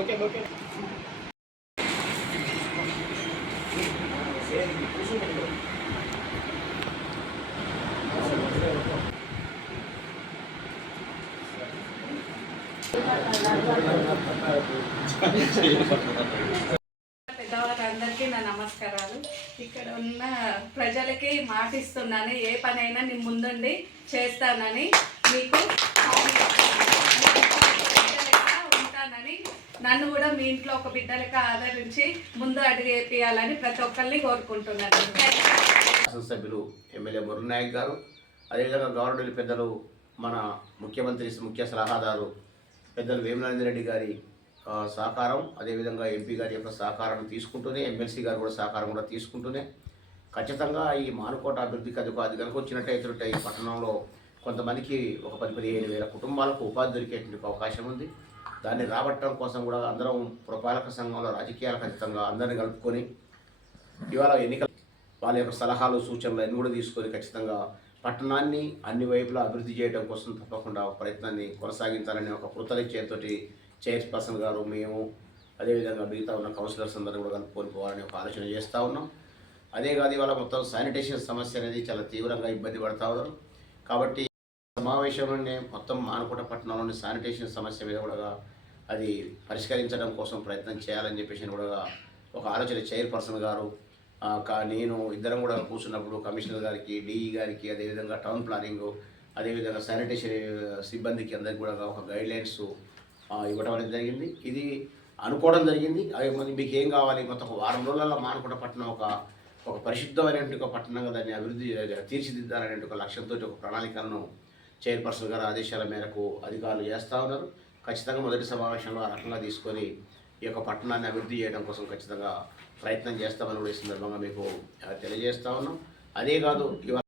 Okay okay పెద్దవాళ్ళందరికీ నా నమస్కారాలు. ఇక్కడ ఉన్న ప్రజలకి మాటిస్తున్నాను, ఏ పనైనా నీ ముందుండి చేస్తానని, మీకు ఉంటానని, నన్ను కూడా మీ ఇంట్లో ఒక బిడ్డలకి ఆదరించి ముందు అడుగు వేయాలని ప్రతి ఒక్కరిని కోరుకుంటున్నాను. శాసనసభ్యులు ఎమ్మెల్యే మురళీనాయక్ గారు, అదేవిధంగా గవర్నమెంట్ పెద్దలు మన ముఖ్యమంత్రి ముఖ్య సలహాదారు పెద్దలు వేములరేందర్ రెడ్డి గారి సహకారం, అదేవిధంగా ఎంపీ గారి యొక్క సహకారం తీసుకుంటూనే, ఎమ్మెల్సీ గారు కూడా సహకారం కూడా తీసుకుంటూనే ఖచ్చితంగా ఈ మానుకోట అభివృద్ధికి అది కనుక వచ్చినట్టయితే ఈ పట్టణంలో కొంతమందికి ఒక 10-15 కుటుంబాలకు ఉపాధి దొరికేటువంటి అవకాశం ఉంది. దాన్ని రాబట్టడం కోసం కూడా అందరం పురపాలక సంఘంలో రాజకీయాలకు అతీతంగా అందరిని కలుపుకొని ఇవాళ ఎన్నికల వాళ్ళ యొక్క సలహాలు సూచనలు అన్నీ కూడా తీసుకొని ఖచ్చితంగా పట్టణాన్ని అన్ని వైపులా అభివృద్ధి చేయడం కోసం తప్పకుండా ప్రయత్నాన్ని కొనసాగించాలని ఒక కృతనిశ్చయంతో చైర్పర్సన్ గారు, మేము, అదేవిధంగా మిగతా ఉన్న కౌన్సిలర్స్ అందరూ కూడా కలుపుకొని పోవాలని ఒక ఆలోచన చేస్తూ ఉన్నాం. అదే కాదు, ఇవాళ మొత్తం శానిటేషన్ సమస్య అనేది చాలా తీవ్రంగా ఇబ్బంది పడతా ఉన్నారు. కాబట్టి సమావేశంలోనే మొత్తం మానుకోట పట్టణంలోని శానిటేషన్ సమస్య మీద కూడా అది పరిష్కరించడం కోసం ప్రయత్నం చేయాలని చెప్పేసి కూడా ఒక ఆలోచన చైర్పర్సన్ గారు, నేను ఇద్దరం కూడా కూర్చున్నప్పుడు కమిషనర్ గారికి, డిఈ గారికి, అదేవిధంగా టౌన్ ప్లానింగ్, అదేవిధంగా శానిటేషన్ సిబ్బందికి అందరికీ కూడా ఒక గైడ్లైన్స్ ఇవ్వడం అనేది జరిగింది. ఇది అనుకోవడం జరిగింది. మీకు ఏం కావాలి, మొత్తం ఒక వారం రోజులలో మానుకోట పట్టణం ఒక పరిశుద్ధమైనటువంటి ఒక పట్టణంగా దాన్ని అభివృద్ధి తీర్చిదిద్దాలనే ఒక లక్ష్యంతో ఒక ప్రణాళికలను చైర్పర్సన్ గారు ఆదేశాల మేరకు అధికారులు చేస్తూ ఉన్నారు. ఖచ్చితంగా మొదటి సమావేశంలో ఆ రకంగా తీసుకొని ఈ యొక్క పట్టణాన్ని అభివృద్ధి చేయడం కోసం ఖచ్చితంగా ప్రయత్నం చేస్తామని కూడా ఈ సందర్భంగా మీకు తెలియజేస్తూ ఉన్నాం. అదే కాదు, ఇవాళ